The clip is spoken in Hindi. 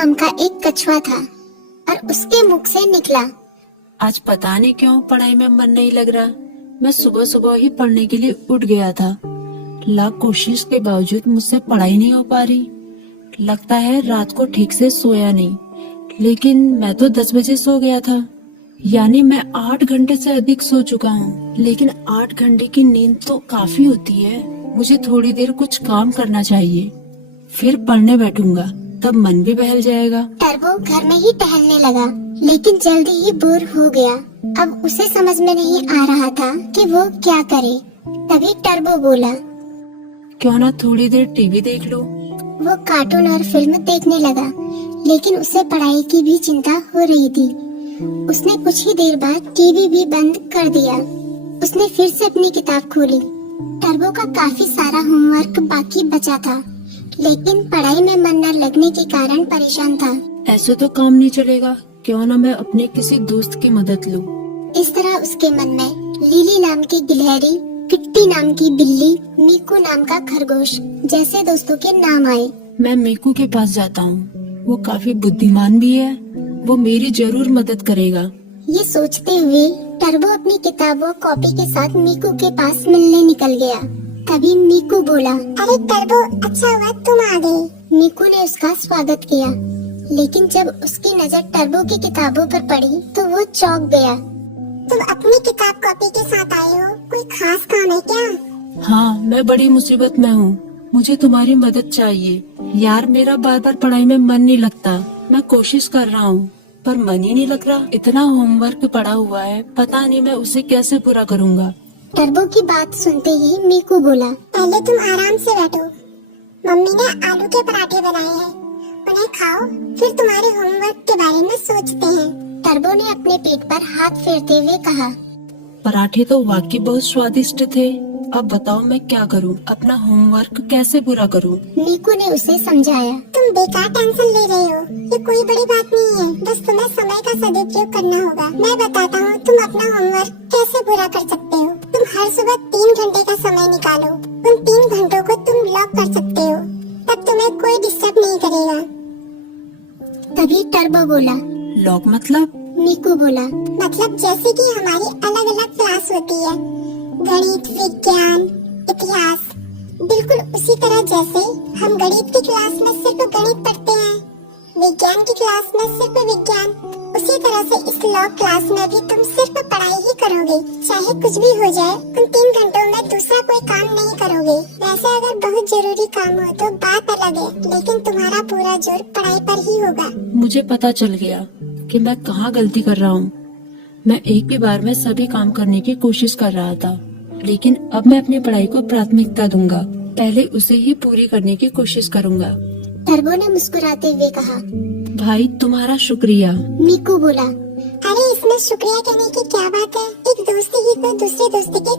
नाम का एक कछुआ था और उसके मुख से निकला। आज पता नहीं क्यों पढ़ाई में मन नहीं लग रहा। मैं सुबह सुबह ही पढ़ने के लिए उठ गया था। लाख कोशिश के बावजूद मुझसे पढ़ाई नहीं हो पा रही। लगता है रात को ठीक से सोया नहीं। लेकिन मैं तो 10 बजे सो गया था, यानी मैं 8 घंटे से अधिक सो चुका हूँ। लेकिन 8 घंटे की नींद तो काफी होती है। मुझे थोड़ी देर कुछ काम करना चाहिए, फिर पढ़ने बैठूंगा, तब मन भी बहल जाएगा। टर्बो घर में ही टहलने लगा, लेकिन जल्दी ही बोर हो गया। अब उसे समझ में नहीं आ रहा था कि वो क्या करे। तभी टर्बो बोला, क्यों ना थोड़ी देर टीवी देख लो। वो कार्टून और फिल्म देखने लगा, लेकिन उसे पढ़ाई की भी चिंता हो रही थी। उसने कुछ ही देर बाद टीवी भी बंद कर दिया। उसने फिर से अपनी किताब खोली। टर्बो का काफी सारा होमवर्क बाकी बचा था, लेकिन पढ़ाई में मन न लगने के कारण परेशान था। ऐसे तो काम नहीं चलेगा, क्यों ना मैं अपने किसी दोस्त की मदद लूं। इस तरह उसके मन में लिली नाम की गिलहरी, किट्टी नाम की बिल्ली, मीकू नाम का खरगोश जैसे दोस्तों के नाम आए। मैं मीकू के पास जाता हूँ, वो काफी बुद्धिमान भी है, वो मेरी जरूर मदद करेगा। ये सोचते हुए टर्बो अपनी किताब व कॉपी के साथ मीकू के पास मिलने निकल गया। तभी मीकू बोला, अरे टर्बो, अच्छा हुआ तुम आ गए। मीकू ने उसका स्वागत किया, लेकिन जब उसकी नजर टर्बो की किताबों पर पड़ी तो वो चौंक गया। तुम अपनी किताब कॉपी के साथ आए हो, कोई खास काम है क्या? हाँ, मैं बड़ी मुसीबत में हूँ, मुझे तुम्हारी मदद चाहिए। यार, मेरा बार बार पढ़ाई में मन नहीं लगता। मैं कोशिश कर रहा हूँ, पर मन ही नहीं लग रहा। इतना होमवर्क पड़ा हुआ है, पता नहीं मैं उसे कैसे पूरा करूँगा। टर्बो की बात सुनते ही मीकू बोला, पहले तुम आराम से बैठो। मम्मी ने आलू के पराठे बनाए हैं, उन्हें खाओ, फिर तुम्हारे होमवर्क के बारे में सोचते हैं। टर्बो ने अपने पेट पर हाथ फेरते हुए कहा, पराठे तो वाकई बहुत स्वादिष्ट थे। अब बताओ मैं क्या करूं? अपना होमवर्क कैसे पूरा करूं? मीकू ने उसे समझाया, तुम बेकार टेंशन ले रहे हो, ये कोई बड़ी बात नहीं है, बस तुम्हें समय का सदुपयोग करना होगा। मैं बताता हूँ तुम अपना होमवर्क कैसे पूरा कर सकते हो। तुम हर सुबह 3 घंटे का समय निकालो, उन 3 घंटों को तुम लॉक कर सकते हो, तब तुम्हें कोई डिस्टर्ब नहीं करेगा। तभी टर्बो बोला, लॉक मतलब? मीकू बोला, मतलब जैसे कि हमारी अलग अलग क्लास होती है, गणित, विज्ञान, इतिहास, बिल्कुल उसी तरह जैसे हम गणित की क्लास में सिर्फ गणित पढ़ते हैं, विज्ञान की क्लास में सिर्फ विज्ञान, उसी तरह से इस लॉ क्लास में भी तुम सिर्फ पढ़ाई ही करोगे। चाहे कुछ भी हो जाए, उन 3 घंटों में दूसरा कोई काम नहीं करोगे। वैसे अगर बहुत जरूरी काम हो तो बात अलग है, लेकिन तुम्हारा पूरा जोर पढ़ाई पर ही होगा। मुझे पता चल गया कि मैं कहाँ गलती कर रहा हूँ। मैं एक ही बार में सभी काम करने की कोशिश कर रहा था, लेकिन अब मैं अपनी पढ़ाई को प्राथमिकता दूंगा। पहले उसे ही पूरी करने की कोशिश करूंगा। टर्बो ने मुस्कुराते हुए कहा, भाई तुम्हारा शुक्रिया। मीकू बोला, अरे इसमें शुक्रिया कहने की क्या बात है, एक दोस्त ही को दूसरे दोस्त के